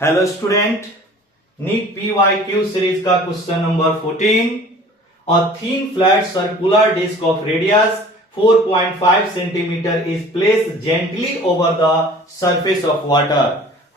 Hello student, NEET PYQ series का question number 14। A thin flat circular disc of radius 4.5 centimeter is placed gently over the surface of water.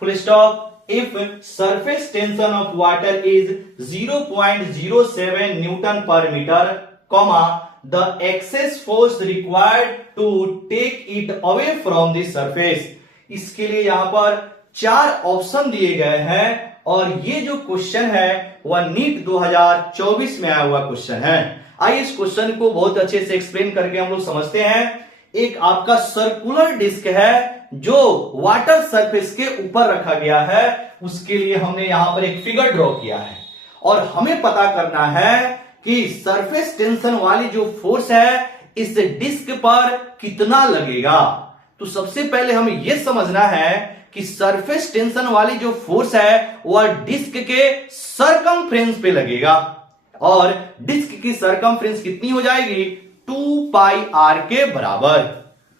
Full stop. If surface tension of water is 0.07 Newton per meter, comma, the excess force required to take it away from the surface. इसके लिए यहां पर चार option दिए गए हैं और ये जो क्वेश्चन है वह नीट 2024 में आया हुआ क्वेश्चन है। आइए इस क्वेश्चन को बहुत अच्छे से एक्सप्लेन करके हम लोग समझते हैं। एक आपका सर्कुलर डिस्क है जो वाटर सरफेस के ऊपर रखा गया है, उसके लिए हमने यहां पर एक फिगर ड्रॉ किया है और हमें पता करना है कि सरफेस टेंशन वाली जो फोर्स है इस डिस्क पर कितना लगेगा। तो सबसे पहले हमें यह समझना है कि सरफेस टेंशन वाली जो फोर्स है वह डिस्क के सरकमफ्रेंस पे लगेगा और डिस्क की सरकमफ्रेंस कितनी हो जाएगी 2πr के बराबर।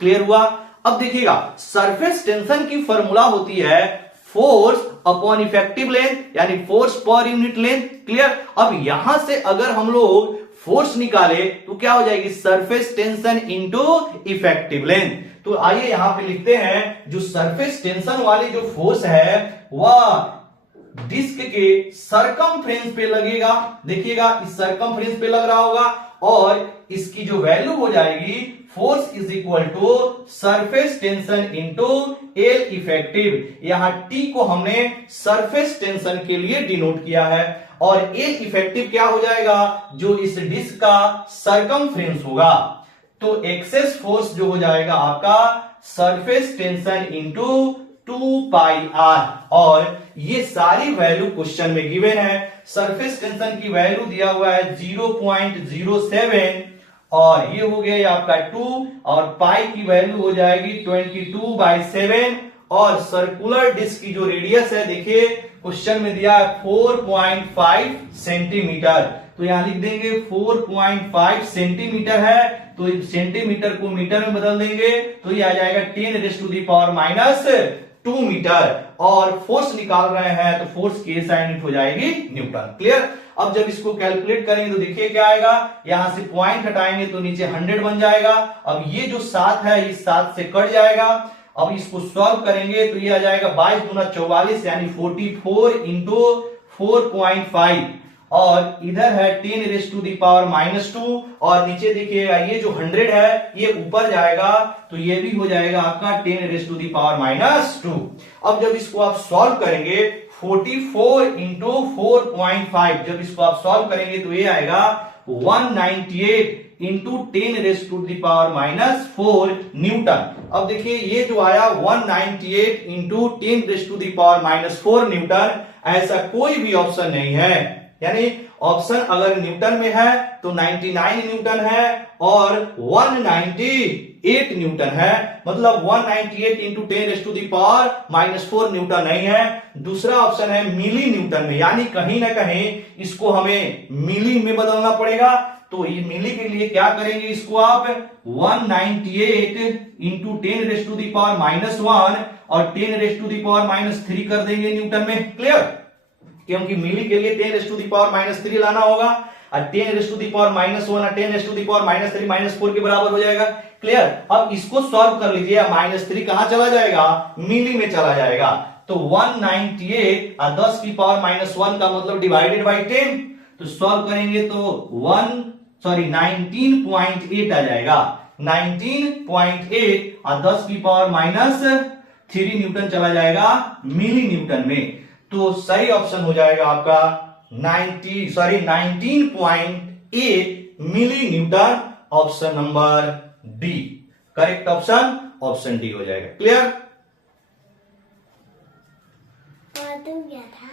क्लियर हुआ। अब देखिएगा सरफेस टेंशन की फॉर्मूला होती है फोर्स अपॉन इफेक्टिव लेंथ, यानी force per unit length. Clear. अब यहां से अगर हम लोग फोर्स निकाले तो क्या हो जाएगी surface tension into effective length. तो आइए यहां पे लिखते हैं जो सरफेस टेंशन वाली जो फोर्स है वह डिस्क के सरकमफ्रेंस पे लगेगा। देखिएगा इस सरकमफ्रेंस पे लग रहा होगा और इसकी जो वैल्यू हो जाएगी force is equal to surface tension into L effective. यहां टी को हमने सरफेस टेंशन के लिए डिनोट किया है और एल इफेक्टिव क्या हो जाएगा जो इस डिस्क का सरकमफ्रेंस होगा। तो एक्सेस फोर्स जो हो जाएगा आपका सरफेस टेंशन इंटू 2πr और ये सारी वैल्यू क्वेश्चन में गिवन है। सरफेस टेंशन की वैल्यू दिया हुआ है 0.07 और ये हो गया आपका 2 और पाई की वैल्यू हो जाएगी 22/7 और सर्कुलर डिस्क की जो रेडियस है देखिए क्वेश्चन में दिया है 4.5 सेंटीमीटर। तो यहां लिख देंगे 4.5 सेंटीमीटर है तो सेंटीमीटर को मीटर में बदल देंगे तो ये आ जाएगा 10⁻⁻² मीटर और फोर्स निकाल रहे हैं तो फोर्स की SI यूनिट हो जाएगी न्यूटन। क्लियर। अब जब इसको कैलकुलेट करेंगे तो देखिए क्या आएगा, यहां से पॉइंट हटाएंगे तो नीचे 100 बन जाएगा। अब ये जो 7 है इस 7 से कट जाएगा। अब इसको सॉल्व करेंगे तो ये आ जाएगा 22 दूना 44 यानी 44 इंटू 4.5 और इधर है 10⁻⁻² और नीचे देखिएगा ये जो 100 है ये ऊपर जाएगा तो ये भी हो जाएगा आपका 10⁻⁻²। अब जब इसको आप सॉल्व करेंगे 44 इंटू 4.5 जब इसको आप सॉल्व करेंगे तो ये आएगा 198 इंटू 10⁻⁻4 न्यूटन। अब देखिए ये जो आया 198 इंटू 10⁻⁻4 न्यूटन, ऐसा कोई भी ऑप्शन नहीं है। यानी ऑप्शन अगर न्यूटन में है तो 99 न्यूटन है और 198 न्यूटन है, मतलब 198 इंटू 10⁻⁻4 न्यूटन नहीं है। दूसरा ऑप्शन है मिली न्यूटन में, यानी कहीं ना कहीं इसको हमें मिली में बदलना पड़ेगा। तो ये मिली के लिए क्या करेंगे, इसको आप 198 इंटू 10⁻⁻1 और 10⁻⁻3 कर देंगे न्यूटन में। क्लियर। क्योंकि मिली के लिए 10⁻⁻3 लाना होगा और 10⁻⁻1 और 10⁻⁻3 -4 के बराबर हो जाएगा। क्लियर। अब इसको सॉल्व कर लीजिए, -3 कहां चला जाएगा, मिली में चला जाएगा। तो 198 और 10⁻⁻1 का मतलब डिवाइडेड बाई 10, तो सॉल्व करेंगे तो 19.8 आ जाएगा। 19.8 और 10⁻³ न्यूटन चला जाएगा मिली न्यूटन में। तो सही ऑप्शन हो जाएगा आपका 19.8 milli newton, option number D. Correct option option D हो जाएगा। क्लियर। और तुम क्या था?